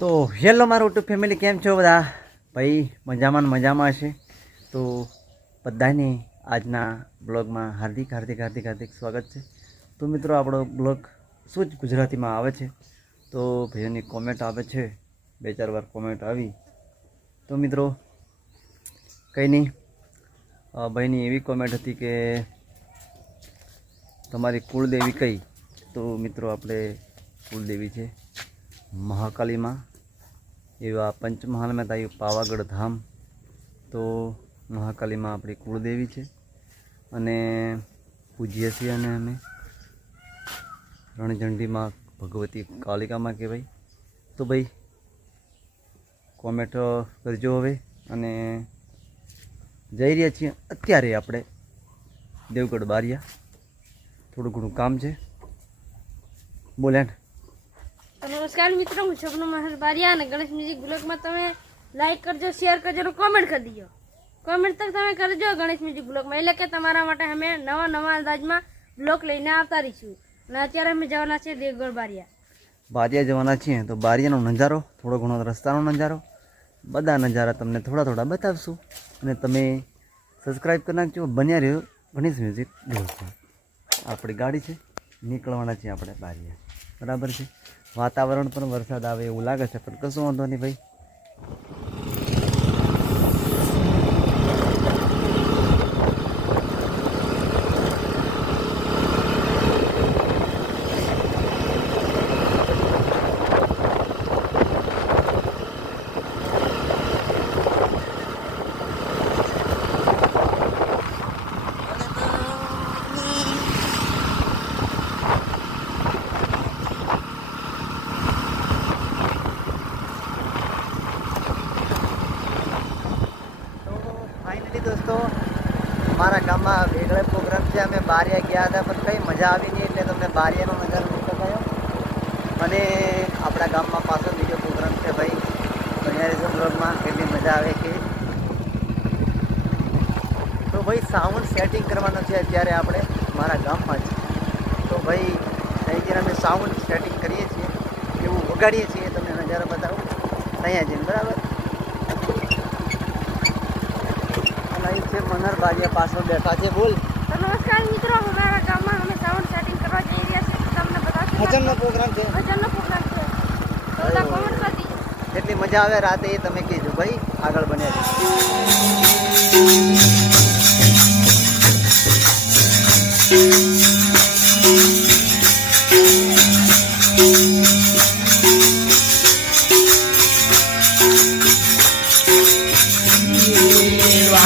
તો હેલો મારું YouTube family કેમ છો બધા? ભાઈ, મજામાં મજામાં હશે? તો બધાને આજના બ્લોગમાં હાર્દિક હાર્દિક હાર્દિક હાર્દિક સ્વાગત છે. તો મિત્રો, આપણો બ્લોગ શું જ ગુજરાતીમાં આવે છે? તો ભાઈઓની કોમેન્ટ આવે છે. બે ચાર વાર કોમેન્ટ આવી. તો મિત્રો, કંઈ નહીં. ભાઈની એવી કોમેન્ટ હતી કે તમારી કુળદેવી કઈ? તો મિત્રો, આપણે કુળદેવી છે મહાકાલીમાં. એવા પંચમહાલમાં થયું પાવાગઢ ધામ. તો મહાકાલીમાં આપણી કુળદેવી છે. અને પૂજીએ છીએ અને અમે. રણઝંડીમાં ભગવતી કાલિકામાં કહેવાય. તો ભાઈ, કોમેન્ટ કરજો હવે. અને જઈ રહ્યા છીએ અત્યારે આપણે દેવગઢ બારિયા. થોડું ઘણું કામ છે. બોલ્યા ને. નમસ્કાર મિત્રો, હું છોકનો મહેશ બારિયા અને ગણેશ મ્યુઝિક બ્લોગમાં તમે લાઈક કરજો શેર કરજો અને કોમેન્ટ કરી દીજો કોમેન્ટ તક તમે કરજો ગણેશ મ્યુઝિક બ્લોગમાં, એટલે કે તમારા માટે અમે નવા નવા અંદાજમાં બ્લોગ લઈને આવતા રહીશું. અને અત્યારે અમે જવાના છીએ દેવગઢ બારિયા. બારિયા જવાના છીએ તો બારિયાનો નજારો, થોડો ઘણો રસ્તાનો નજારો, બધા નજારા તમને થોડા થોડા બતાવશું. અને તમે સબસ્ક્રાઈબ કરી નાખજો, બન્યા રહ્યો ગણેશ મ્યુઝિક બ્લોગમાં. આપણી ગાડી છે, નીકળવાના છીએ આપણે બારિયા. બરાબર છે? વાતાવરણ પણ વરસાદ આવે એવું લાગે છે પણ કશું વાંધો નહીં ભાઈ તો ફાઇનલી દોસ્તો અમારા ગામમાં વેગળે પ્રોગ્રામ છે અમે બારિયા ગયા હતા, પણ કંઈ મજા આવી નહીં એટલે તમને બારિયાનો નજારો નહીં બતાવ્યો અને આપણા ગામમાં પાછો બીજો પ્રોગ્રામ છે ભાઈ. બન્યા બ્લોગમાં કેટલી મજા આવે કે તો ભાઈ સાઉન્ડ સેટિંગ કરવાનો છે અત્યારે આપણે, મારા ગામમાં જ. તો ભાઈ, અહીં જઈને અમે સાઉન્ડ સેટિંગ કરીએ છીએ, એવું વગાડીએ છીએ, તમને નજારો બતાવું. અહીંયા જઈને બરાબર? છે મનર બાજે પાછળ બેઠા છે, બોલ. નમસ્કાર મિત્રો અમારા ગામમાં અમે સાઉન્ડ સેટિંગ કરવા જઈ રહ્યા છીએ. તમને બતાવશું ભજનનો પ્રોગ્રામ છે. ભજનનો પ્રોગ્રામ છે. તો બધા કોમેન્ટ કરી દીજો. જેટલી મજા આવે રાતે એ તમે કહેજો. ભાઈ આગળ બન્યા છે.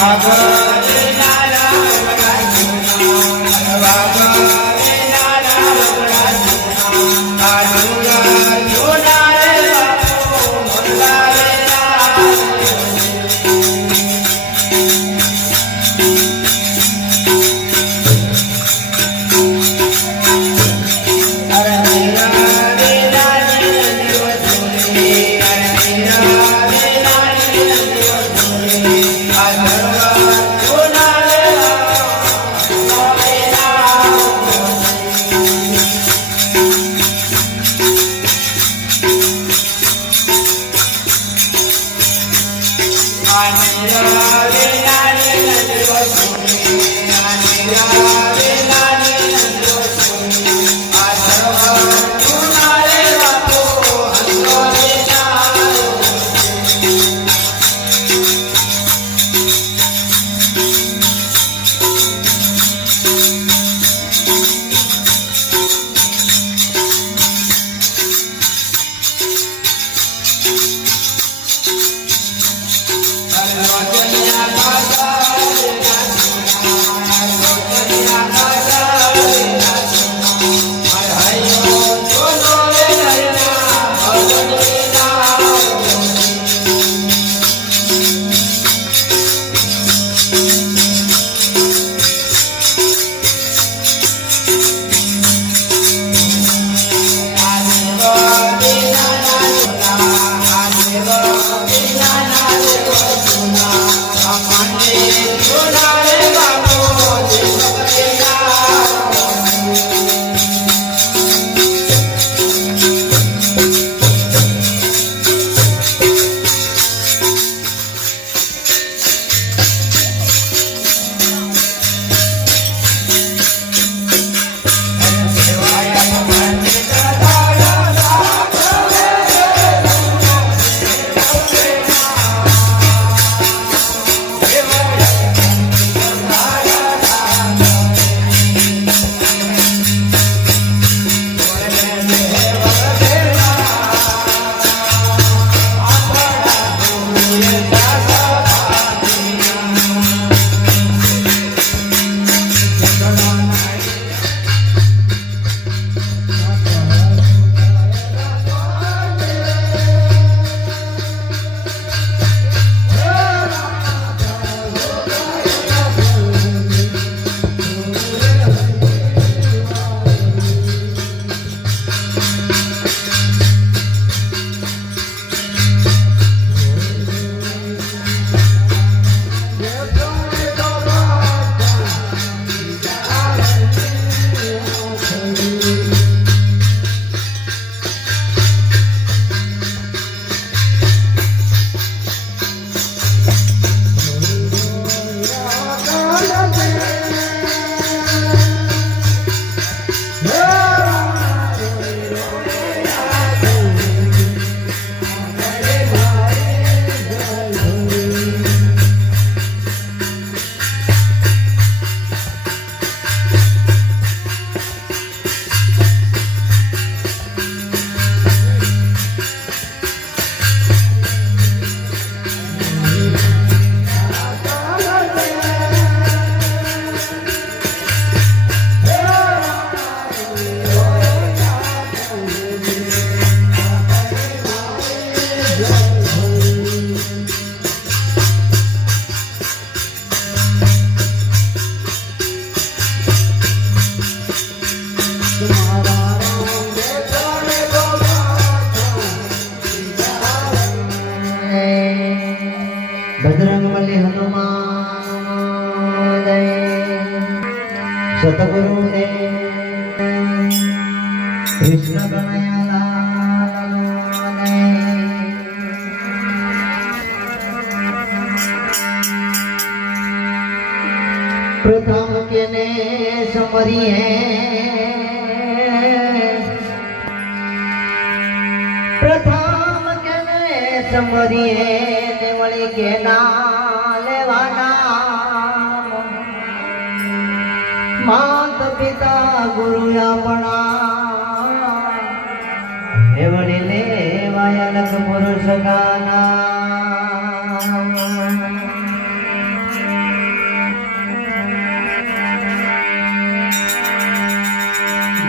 આગળ સતગુરુ દેવ કૃષ્ણ કનૈયા લાલ જય. પ્રથમ કેને સમરી હે પ્રથમ કેને સમરી હે ને અલગ પુરુષ ગાના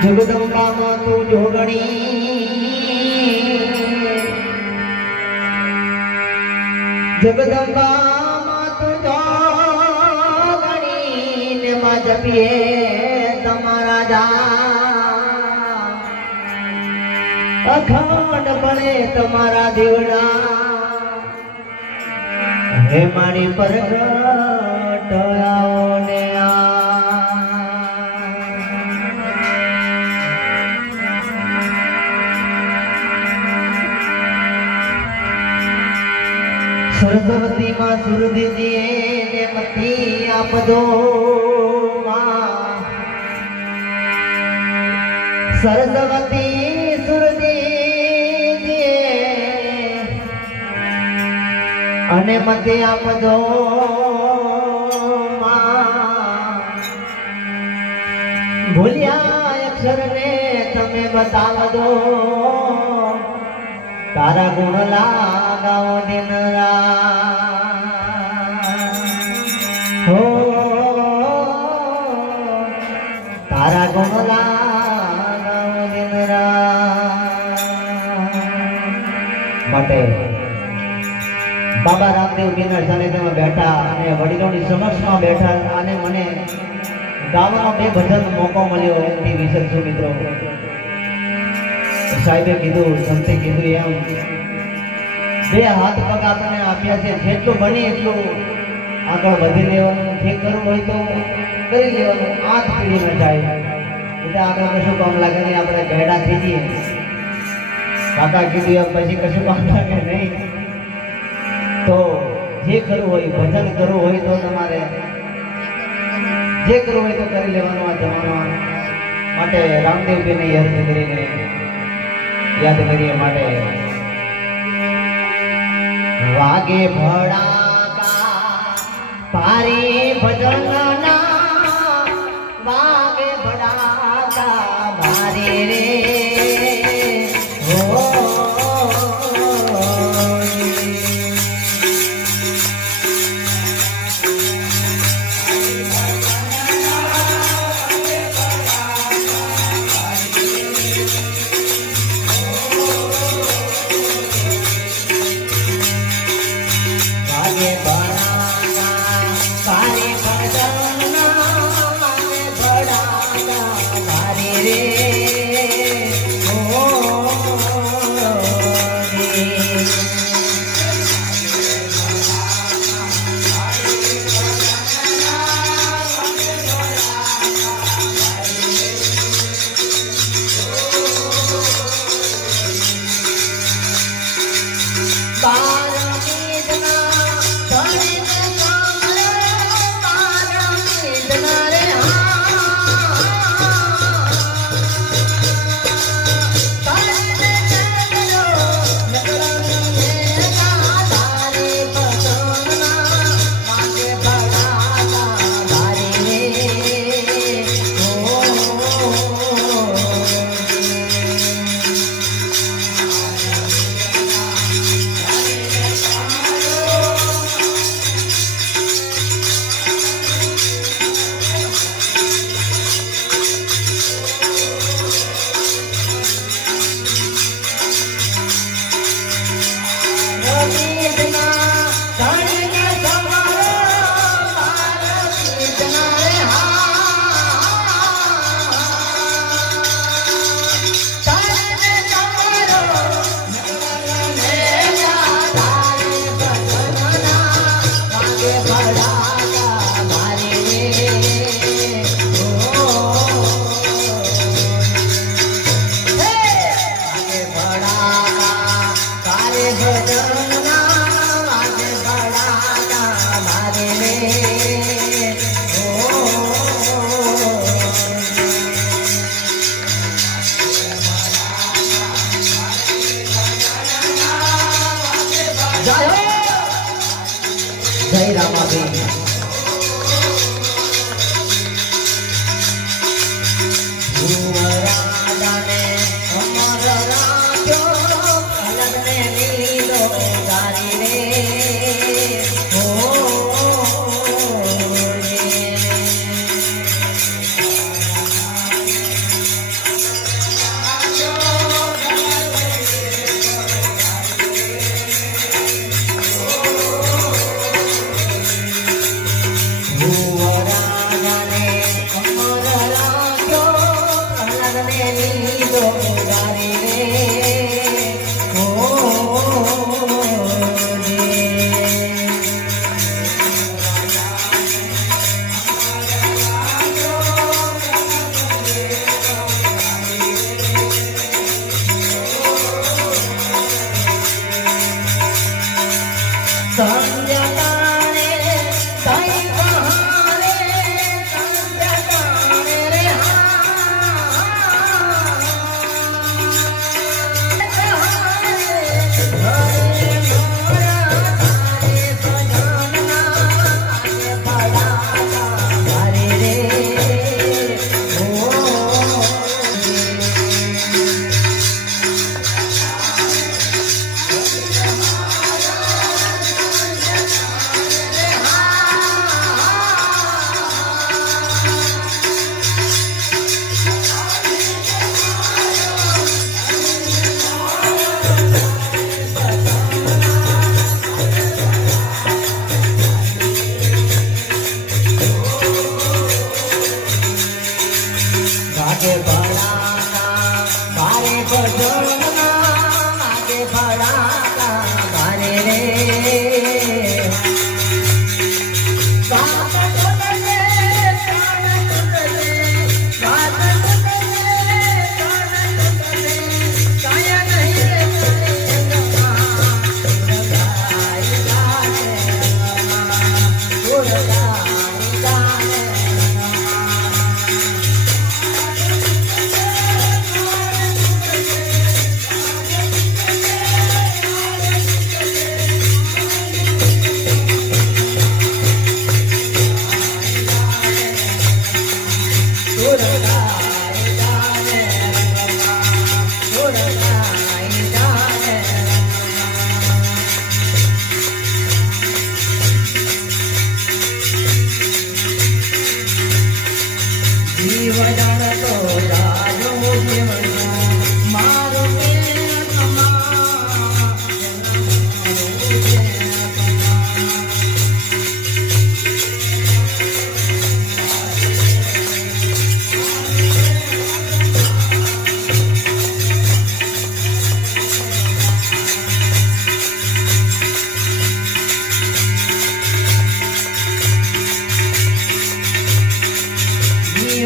જગદંબામાં તું જોગણી જગદંબામાં તું જોગણી ને તમારા જા અખંડ બને તમારા દેવડા. હે મારી પ્રગટ ને સરસ્વતી માં સુરદીજી ને મતી આપદો સરસ્વતી અને મથી આપદો માં. ભૂલ્યા અક્ષર ને તમે બતાવદો. તારા ગુણ લાગાઓ દિન હો બાબા રામદેવ બિનર સાનિધ્યમાં બેઠા અને વડીલોની સમક્ષમાં બેઠા અને મને ગાવાનો બે ભજન મોકો મળ્યો એમથી વિસરશું મિત્રો? સાહેબે કીધું, સંતે કીધું એમ, બે હાથ પગ આપણને આપ્યા છે, જેટલું બને એટલું આગળ વધી લેવાનું, જે કરવું હોય તો કરી લેવાનું પીડી ન જાય. એટલે આગળ કશું કામ લાગે નહીં, આપણે ગેડા થઈ જઈએ. કાકા કીધું એમ, પછી કશું કામ લાગે નહીં. તો જે કરવું હોય, ભજન કરવું હોય તો તમારે જે કરવું હોય તો કરી લેવાનું આ જમાનામાં. માટે રામદેવજીને યાદ કરીને, યાદ કરીએ માટે. વાગે ભડાકા પારી ભજનના વાગે ભડાકા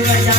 Yes,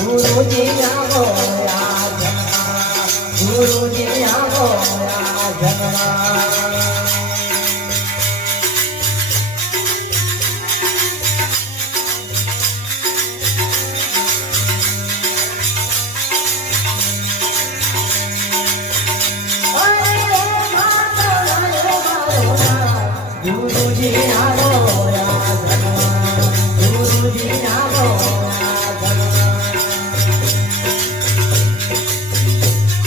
ગુરુજી આવો ગુરુજી આવો રાજમાં